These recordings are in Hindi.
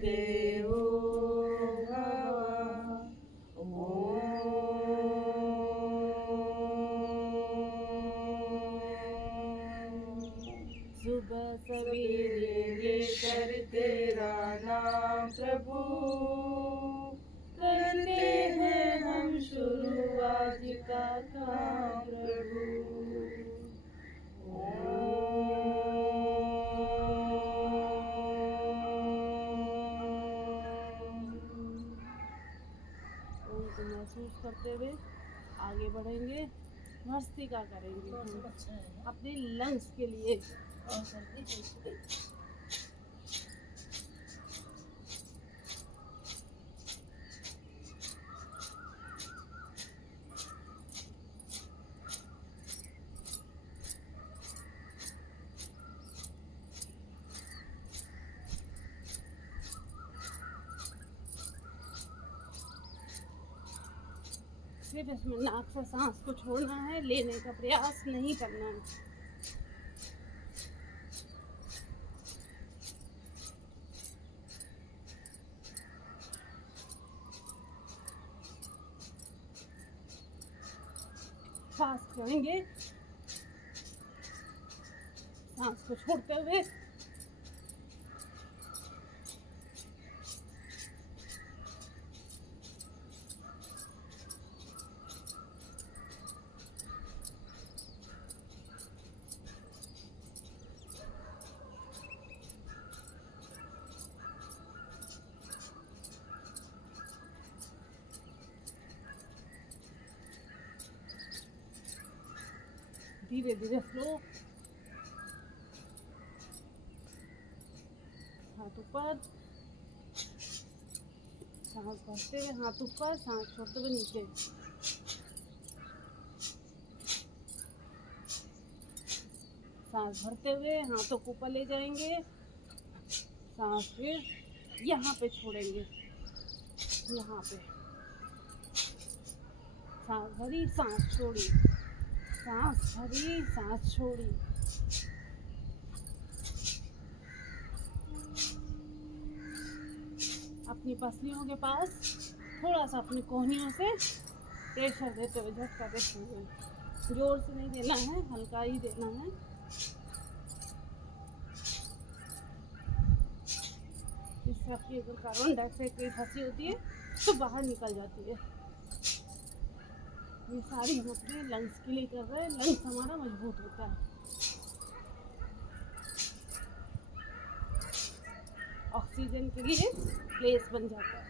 देवो भव। सुबह सवेरे लेकर तेरा नाम प्रभु, करते हैं हम शुरू आज का काम प्रभु। ओम को महसूस करते हुए आगे बढ़ेंगे, भस्त्रिका करेंगे हम अपने लंग्स के लिए। फिर इसमें नाक से सांस को छोड़ना है, लेने का प्रयास नहीं करना है। फास्ट करेंगे सांस को छोड़ते हुए। धीरे धीरे फ्लो, हाथ ऊपर, सांस भरते हुए हाथ ऊपर, सांस छोड़ते हुए नीचे। सांस भरते हुए हाथों को ऊपर ले जाएंगे, सांस फिर यहाँ पे छोड़ेंगे, यहाँ पे सांस भरी, सांस छोड़ी, सांस भरी, सांस छोड़ी। अपनी पसलियों के पास थोड़ा सा अपनी कोहनियों से प्रेशर देते हुए, झटका देते हुए। जोर से नहीं देना है, हल्का ही देना है। इससे आपकी अगर कार्बन डाइऑक्साइड की फंसी होती है तो बाहर निकल जाती है। ये सारी हम अपने लंग्स के लिए कर रहे हैं, लंग्स हमारा मजबूत होता है, ऑक्सीजन के लिए प्लेस बन जाता है।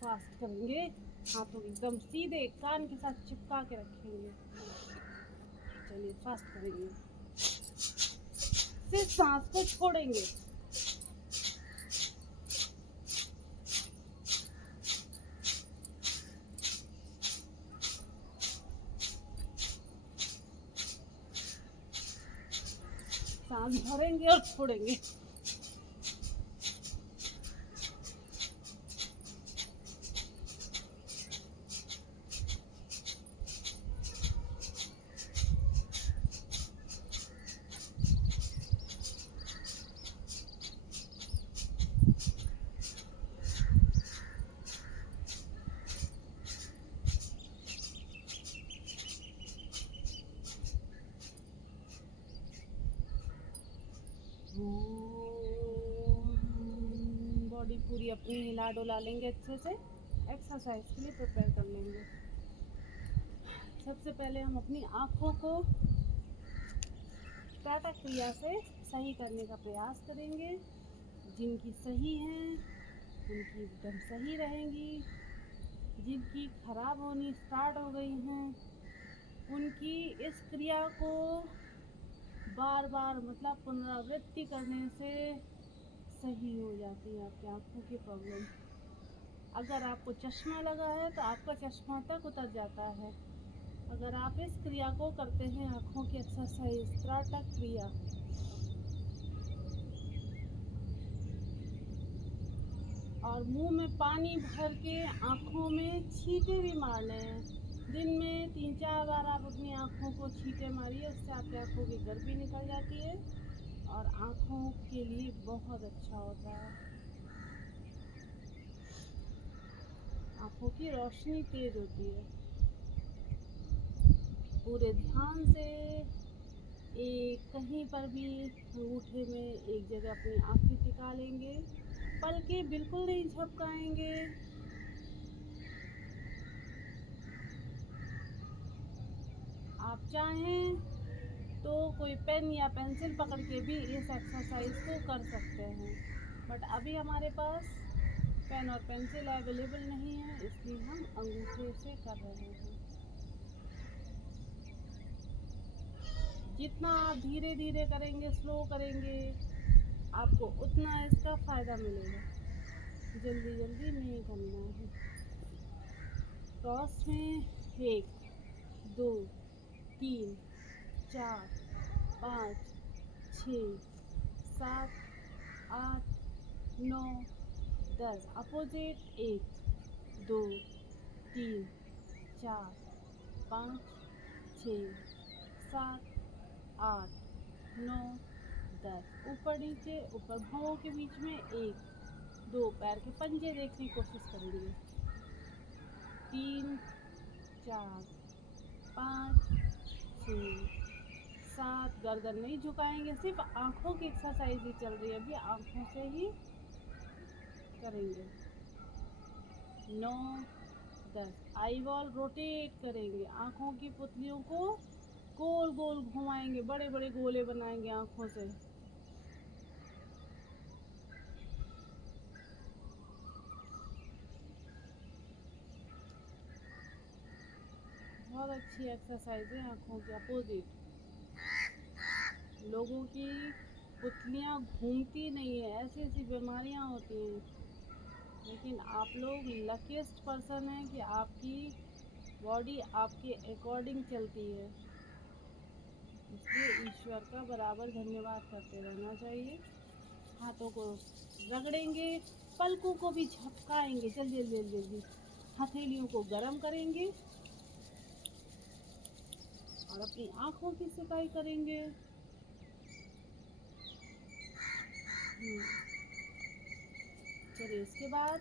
फास्ट करेंगे, हाथों एकदम सीधे कान के साथ चिपका के रखेंगे। चलिए फास्ट करेंगे, सिर्फ सांस को छोड़ेंगे। सांस भरेंगे और छोड़ेंगे। बॉडी पूरी अपनी हिला डुला लेंगे अच्छे से, एक्सरसाइज के लिए प्रिपेयर कर लेंगे। सबसे पहले हम अपनी आँखों को टाटा क्रिया से सही करने का प्रयास करेंगे। जिनकी सही हैं उनकी एकदम सही रहेंगी, जिनकी खराब होनी स्टार्ट हो गई हैं उनकी इस क्रिया को बार बार मतलब पुनरावृत्ति करने से सही हो जाती है आपकी आँखों की प्रॉब्लम। अगर आपको चश्मा लगा है तो आपका चश्मा तक उतर जाता है अगर आप इस क्रिया को करते हैं। आँखों की एक्सरसाइज, त्राटक क्रिया। और मुंह में पानी भर के आँखों में छींटे भी मारने हैं। दिन में 3-4 बार आप अपनी आँखों को छींटे मारिए, उससे आपकी आँखों की गर्मी निकल जाती है और आँखों के लिए बहुत अच्छा होता है। आँखों की रोशनी तेज होती है। पूरे ध्यान से एक कहीं पर भी अंगूठे में एक जगह अपनी आँखें टिका लेंगे। पलकें बिल्कुल नहीं झपकाएंगे। आप चाहें तो कोई पेन या पेंसिल पकड़ के भी इस एक्सरसाइज को कर सकते हैं, बट अभी हमारे पास पेन और पेंसिल अवेलेबल नहीं है, इसलिए हम अंगूठे से कर रहे हैं। जितना आप धीरे धीरे करेंगे, स्लो करेंगे, आपको उतना इसका फ़ायदा मिलेगा। जल्दी जल्दी नहीं करना है। क्रॉस में 1 2 3 4 5 6 7 8 9 10। अपोजिट 1 2 3 4 5 6 7 8 9 10। ऊपर नीचे, ऊपर भौं के बीच में 1 2 पैर के पंजे देखने की कोशिश करेंगे। 3 4 5 6 7। गर्दन नहीं झुकाएंगे, सिर्फ आँखों की एक्सरसाइज ही चल रही है, अभी आँखों से ही करेंगे। 9 10। आई बॉल रोटेट करेंगे, आँखों की पुतलियों को गोल गोल घुमाएंगे, बड़े बड़े गोले बनाएंगे आँखों से। बहुत अच्छी एक्सरसाइज है आँखों की। अपोजिट लोगों की पुतलियाँ घूमती नहीं है, ऐसी ऐसी बीमारियाँ होती हैं, लेकिन आप लोग लकीस्ट पर्सन हैं कि आपकी बॉडी आपके अकॉर्डिंग चलती है, इसलिए ईश्वर का बराबर धन्यवाद करते रहना चाहिए। हाथों को रगड़ेंगे, पलकों को भी झपकाएंगे, जल्दी जल्दी जल्दी। हथेलियों को गर्म करेंगे और अपनी आँखों की सफाई करेंगे। चलिए, इसके बाद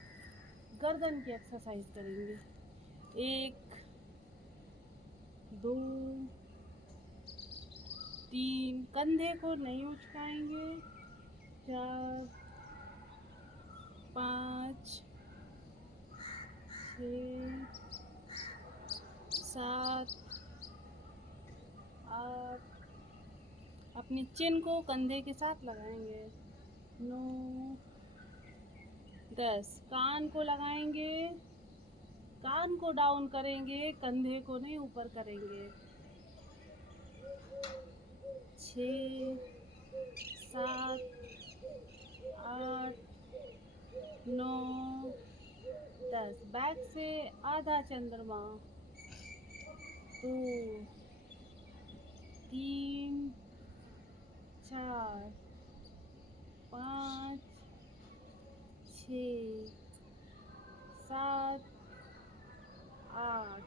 गर्दन की एक्सरसाइज करेंगे। 1 2 3। कंधे को नहीं उचकाएंगे। 4 5 6 7 8। अपनी चिन को कंधे के साथ लगाएंगे। 9 10। कान को लगाएंगे, कान को डाउन करेंगे, कंधे को नहीं ऊपर करेंगे। 6 7 8 9 10। बैक से आधा चंद्रमा। 2 3 4 5 6 7 8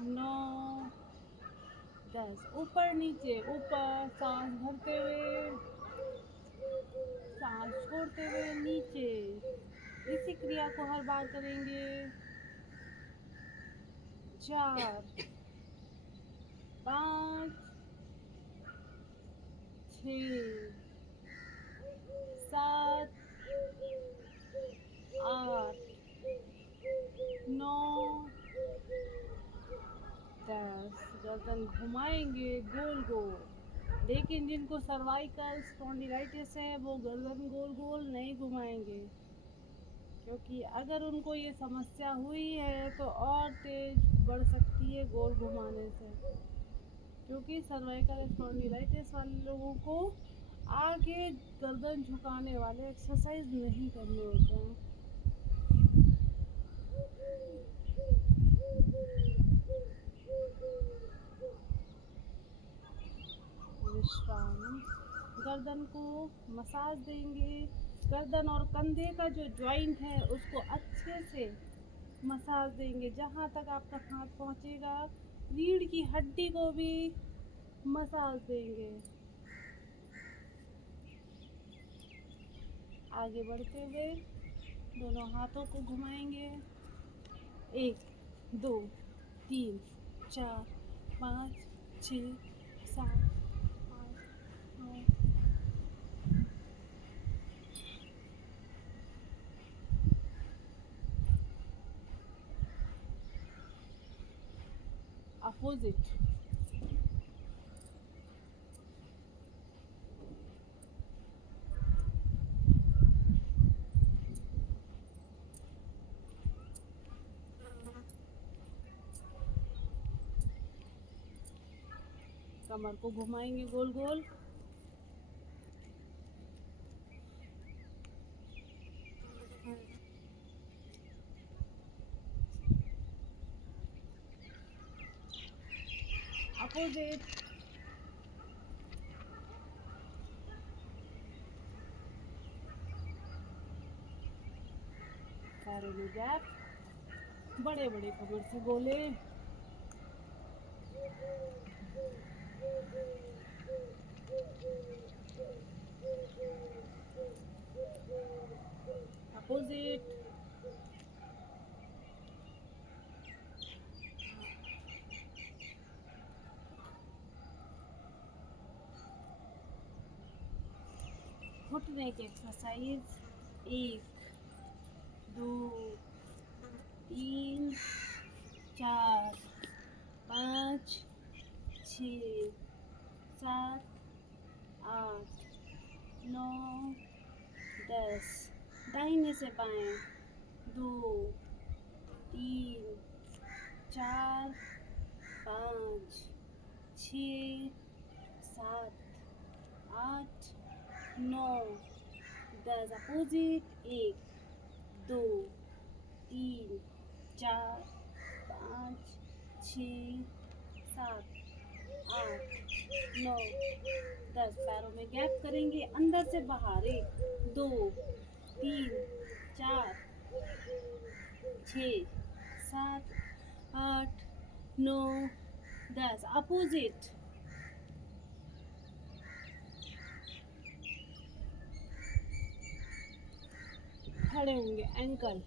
9 10। ऊपर नीचे, ऊपर सांस भरते हुए, सांस छोड़ते हुए नीचे। इसी क्रिया को हर बार करेंगे। 4 5 6 7 8 9 10। गर्दन घुमाएंगे गोल गोल, लेकिन जिनको सर्वाइकल स्पॉन्डिलाइटिस है वो गर्दन गोल गोल नहीं घुमाएंगे, क्योंकि अगर उनको ये समस्या हुई है तो और तेज बढ़ सकती है गोल घुमाने से, क्योंकि सर्वाइकल स्पॉन्डिलाइटिस वाले लोगों को आगे गर्दन झुकाने वाले एक्सरसाइज नहीं करने होते हैं। मसाज देंगे। गर्दन और कंधे का जो जॉइंट है उसको अच्छे से मसाज देंगे, जहाँ तक आपका हाथ पहुँचेगा। रीढ़ की हड्डी को भी मसाज देंगे। आगे बढ़ते हुए दोनों हाथों को घुमाएंगे। 1 2 3 4 5 6 7 8 9। अपोजिट। कमर को घुमाएंगे गोल गोल। अपोजिट। पैरों में गैप, बड़े बड़े कमर से गोले। अपोजिट। घुटने की एक्सरसाइज। 1 2 3 4 5 6 7 8 9 10। दाहिने से बाएं। 2 3 4 5 6 7 8 9 10। अपोजिट। 1 2 3 4 5 6 7 8 9 10। पैरों में गैप करेंगे, अंदर से बाहर। 1 2 3 4 6 7 8 9 10। अपोजिट। खड़े होंगे, एंकल।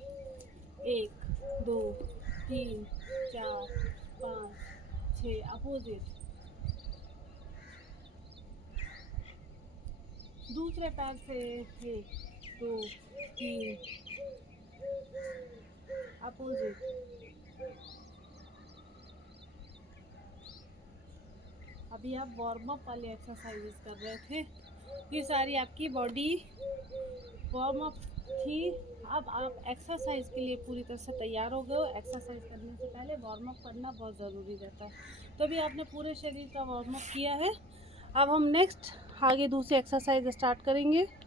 1 2 3 4 5 6। अपोजिट। दूसरे पैर से 1 2 3। अपोजिट। अभी आप वार्म अप वाली एक्सरसाइजेस कर रहे थे, ये सारी आपकी बॉडी वार्म अप थी। अब आप एक्सरसाइज के लिए पूरी तरह से तैयार हो गए हो। एक्सरसाइज करने से पहले वार्म अप करना बहुत ज़रूरी रहता है। तो अभी आपने पूरे शरीर का वार्म अप किया है। अब हम नेक्स्ट आगे दूसरी एक्सरसाइज स्टार्ट करेंगे।